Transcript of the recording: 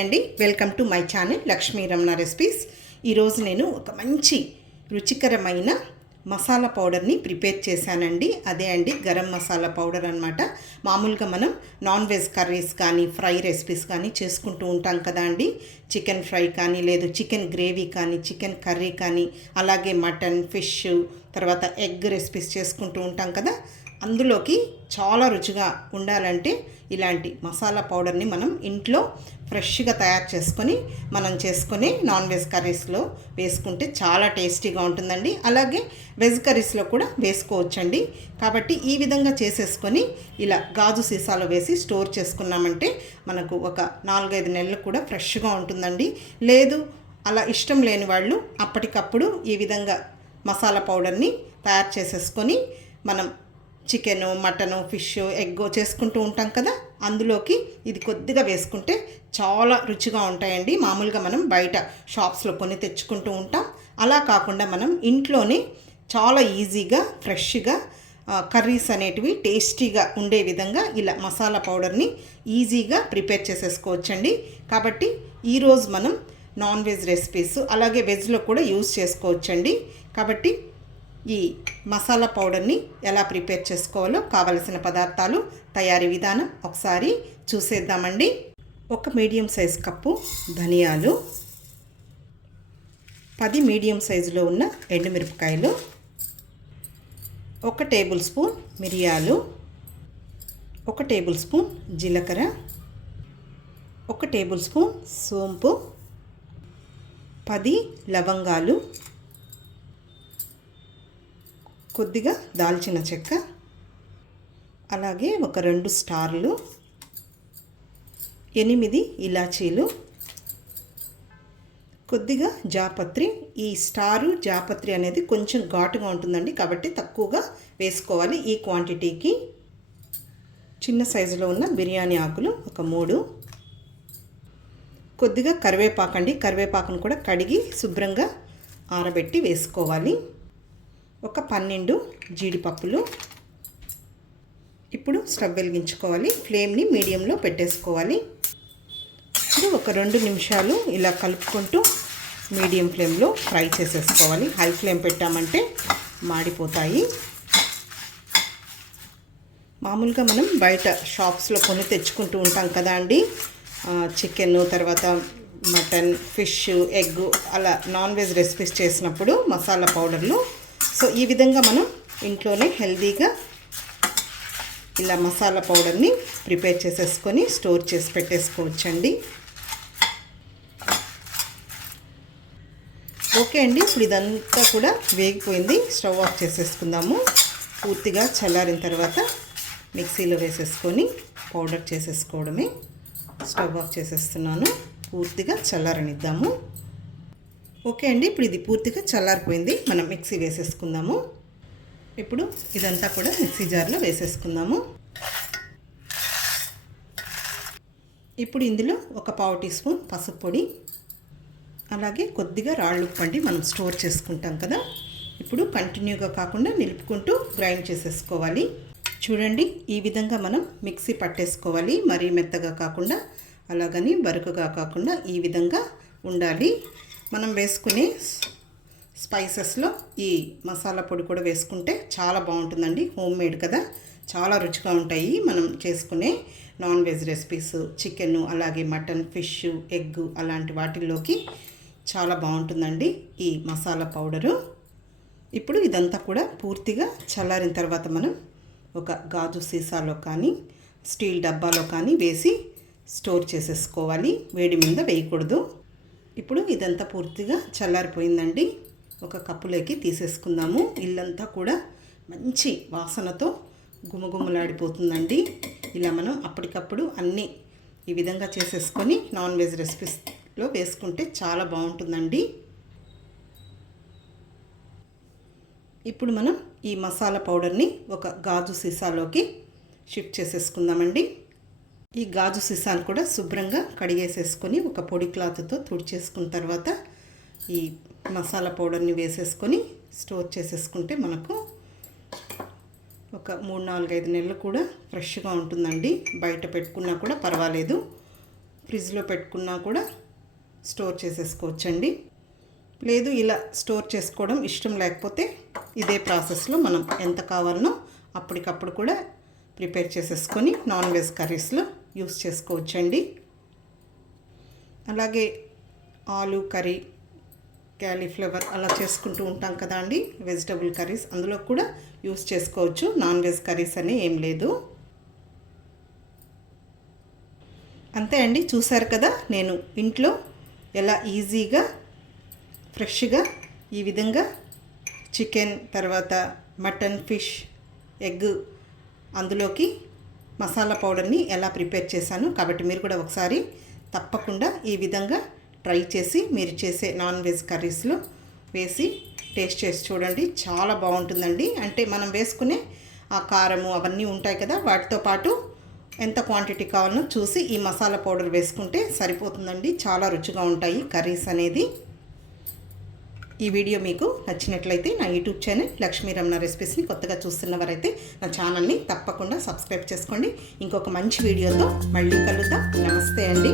అండి. Welcome to my channel Lakshmi Ramana recipes ఈరోజు నేను ఒక మంచి రుచికరమైన మసాలా పౌడర్ని ప్రిపేర్ చేశానండి. అదే అండి గరం మసాలా పౌడర్ అనమాట మామూలుగా మనం నాన్ వెజ్ కర్రీస్ కానీ ఫ్రై రెసిపీస్ కానీ చేసుకుంటూ ఉంటాం కదా అండి. చికెన్ ఫ్రై కానీ లేదు చికెన్ గ్రేవీ కానీ చికెన్ కర్రీ కానీ అలాగే మటన్ ఫిష్ తర్వాత ఎగ్ రెసిపీస్ చేసుకుంటూ ఉంటాం కదా అందులోకి చాలా రుచిగా ఉండాలంటే ఇలాంటి మసాలా పౌడర్ని మనం ఇంట్లో ఫ్రెష్గా తయారు చేసుకొని మనం చేసుకొని నాన్ వెజ్ కర్రీస్లో వేసుకుంటే చాలా టేస్టీగా ఉంటుందండి. అలాగే వెజ్ కర్రీస్లో కూడా వేసుకోవచ్చండి. కాబట్టి ఈ విధంగా చేసేసుకొని ఇలా గాజు సీసాలో వేసి స్టోర్ చేసుకున్నామంటే మనకు ఒక నాలుగైదు నెలలు కూడా ఫ్రెష్గా ఉంటుందండి. లేదు అలా ఇష్టం లేని వాళ్ళు అప్పటికప్పుడు ఈ విధంగా మసాలా పౌడర్ని తయారు చేసేసుకొని మనం చికెను మటను ఫిష్ ఎగ్ చేసుకుంటూ ఉంటాం కదా అందులోకి ఇది కొద్దిగా వేసుకుంటే చాలా రుచిగా ఉంటాయండి. మామూలుగా మనం బయట షాప్స్లో కొని తెచ్చుకుంటూ ఉంటాం. అలా కాకుండా మనం ఇంట్లోనే చాలా ఈజీగా ఫ్రెష్గా కర్రీస్ అనేటివి టేస్టీగా ఉండే విధంగా ఇలా మసాలా పౌడర్ని ఈజీగా ప్రిపేర్ చేసేసుకోవచ్చండి. కాబట్టి ఈరోజు మనం నాన్ వెజ్ రెసిపీస్ అలాగే వెజ్లో కూడా యూజ్ చేసుకోవచ్చండి. కాబట్టి ఈ మసాలా పౌడర్ని ఎలా ప్రిపేర్ చేసుకోవాలో కావలసిన పదార్థాలు తయారీ విధానం ఒకసారి చూసేద్దామండి. ఒక మీడియం సైజ్ కప్పు ధనియాలు పది మీడియం సైజులో ఉన్న ఎండుమిరపకాయలు ఒక టేబుల్ స్పూన్ మిరియాలు ఒక టేబుల్ స్పూన్ జీలకర్ర ఒక టేబుల్ స్పూన్ సోంపు పది లవంగాలు కొద్దిగా దాల్చిన చెక్క అలాగే ఒక రెండు స్టార్లు ఎనిమిది ఇలాచీలు కొద్దిగా జాపత్రి. ఈ స్టారు జాపత్రి అనేది కొంచెం ఘాటుగా ఉంటుందండి కాబట్టి తక్కువగా వేసుకోవాలి ఈ క్వాంటిటీకి. చిన్న సైజులో ఉన్న బిర్యానీ ఆకులు ఒక మూడు. కొద్దిగా కరివేపాకండి కరివేపాకును కూడా కడిగి శుభ్రంగా ఆరబెట్టి వేసుకోవాలి. ఒక పన్నెండు జీడిపప్పులు. ఇప్పుడు స్టవ్ వెలిగించుకోవాలి. ఫ్లేమ్ని మీడియంలో పెట్టేసుకోవాలి. ఇప్పుడు ఒక రెండు నిమిషాలు ఇలా కలుపుకుంటూ మీడియం ఫ్లేమ్లో ఫ్రై చేసేసుకోవాలి. హై ఫ్లేమ్ పెట్టామంటే మాడిపోతాయి. మామూలుగా మనం బయట షాప్స్లో కొని తెచ్చుకుంటూ ఉంటాం కదా అండి. చికెన్ తర్వాత మటన్ ఫిష్ ఎగ్ అలా నాన్ వెజ్ రెసిపీస్ చేసినప్పుడు మసాలా పౌడర్లు సో ఈ విధంగా మనం ఇంట్లోనే హెల్తీగా ఇలా మసాలా పౌడర్ని ప్రిపేర్ చేసేసుకొని స్టోర్ చేసి పెట్టేసుకోవచ్చండి. ఓకే అండి ఇప్పుడు ఇదంతా కూడా వేగిపోయింది. స్టవ్ ఆఫ్ చేసేసుకుందాము. పూర్తిగా చల్లారిన తర్వాత మిక్సీలో వేసేసుకొని పౌడర్ చేసేసుకోవడమే. స్టవ్ ఆఫ్ చేసేస్తున్నాను. పూర్తిగా చల్లారనిద్దాము. ఓకే అండి ఇప్పుడు ఇది పూర్తిగా చల్లారిపోయింది. మనం మిక్సీ వేసేసుకుందాము. ఇప్పుడు ఇదంతా కూడా మిక్సీ జార్లో వేసేసుకుందాము. ఇప్పుడు ఇందులో ఒక పావు టీ స్పూన్ పసుపు పొడి అలాగే కొద్దిగా రాళ్ళు ఉప్పండి మనం స్టోర్ చేసుకుంటాం కదా. ఇప్పుడు కంటిన్యూగా కాకుండా నిలుపుకుంటూ గ్రైండ్ చేసేసుకోవాలి. చూడండి ఈ విధంగా మనం మిక్సీ పట్టేసుకోవాలి. మరీ మెత్తగా కాకుండా అలాగని బరుకుగా కాకుండా ఈ విధంగా ఉండాలి. మనం వేసుకునే స్పైసెస్లో ఈ మసాలా పొడి కూడా వేసుకుంటే చాలా బాగుంటుందండి. హోమ్ మేడ్ కదా. చాలా రుచిగా ఉంటాయి. మనం చేసుకునే నాన్ వెజ్ రెసిపీస్ చికెన్ అలాగే మటన్ ఫిష్ ఎగ్ అలాంటి వాటిల్లోకి చాలా బాగుంటుందండి ఈ మసాలా పౌడరు. ఇప్పుడు ఇదంతా కూడా పూర్తిగా చల్లారిన తర్వాత మనం ఒక గాజు సీసాలో కానీ స్టీల్ డబ్బాలో కానీ వేసి స్టోర్ చేసేసుకోవాలి. వేడి మీద వేయకూడదు. ఇప్పుడు ఇదంతా పూర్తిగా చల్లారిపోయిందండి. ఒక కప్పులోకి తీసేసుకుందాము. ఇల్లంతా కూడా మంచి వాసనతో గుమగుమలాడిపోతుందండి. ఇలా మనం అప్పటికప్పుడు అన్నీ ఈ విధంగా చేసేసుకొని నాన్ వెజ్ రెసిపీస్లో వేసుకుంటే చాలా బాగుంటుందండి. ఇప్పుడు మనం ఈ మసాలా పౌడర్ని ఒక గాజు సీసాలోకి షిఫ్ట్ చేసేసుకుందామండి. ఈ గాజు సీసాలు కూడా శుభ్రంగా కడిగేసేసుకొని ఒక పొడి క్లాత్తో తుడిచేసుకున్న తర్వాత ఈ మసాలా పౌడర్ని వేసేసుకొని స్టోర్ చేసేసుకుంటే మనకు ఒక మూడు నాలుగైదు నెలలు కూడా ఫ్రెష్గా ఉంటుందండి. బయట పెట్టుకున్నా కూడా పర్వాలేదు. ఫ్రిడ్జ్లో పెట్టుకున్నా కూడా స్టోర్ చేసేసుకోవచ్చండి. లేదు ఇలా స్టోర్ చేసుకోవడం ఇష్టం లేకపోతే ఇదే ప్రాసెస్లో మనం ఎంత కావాలనో అప్పటికప్పుడు కూడా ప్రిపేర్ చేసేసుకొని నాన్ వెజ్ కర్రీస్లో యూస్ చేసుకోవచ్చండి. అలాగే ఆలు కర్రీ క్యాలీఫ్లవర్ అలా చేసుకుంటూ ఉంటాం కదా అండి. వెజిటబుల్ కర్రీస్ అందులో కూడా యూస్ చేసుకోవచ్చు. నాన్ వెజ్ కర్రీస్ అని ఏం లేదు. అంతే అండి. చూసారు కదా నేను ఇంట్లో ఎలా ఈజీగా ఫ్రెష్గా ఈ విధంగా చికెన్ తర్వాత మటన్ ఫిష్ ఎగ్ అందులోకి మసాలా పౌడర్ని ఎలా ప్రిపేర్ చేశాను కాబట్టి మీరు కూడా ఒకసారి తప్పకుండా ఈ విధంగా ట్రై చేసి మీరు చేసే నాన్ వెజ్ కర్రీస్లో వేసి టేస్ట్ చేసి చూడండి. చాలా బాగుంటుందండి. అంటే మనం వేసుకునే ఆ కారము అవన్నీ ఉంటాయి కదా వాటితో పాటు ఎంత క్వాంటిటీ కావాలో చూసి ఈ మసాలా పౌడర్ వేసుకుంటే సరిపోతుందండి. చాలా రుచిగా ఉంటాయి కర్రీస్ అనేది. ఈ వీడియో మీకు నచ్చినట్లయితే నా యూట్యూబ్ ఛానల్ లక్ష్మీ రమణ రెసిపీస్ని కొత్తగా చూస్తున్నవారైతే నా ఛానల్ని తప్పకుండా సబ్స్క్రైబ్ చేసుకోండి. ఇంకొక మంచి వీడియోతో మళ్ళీ కలుద్దాం. నమస్తే అండి.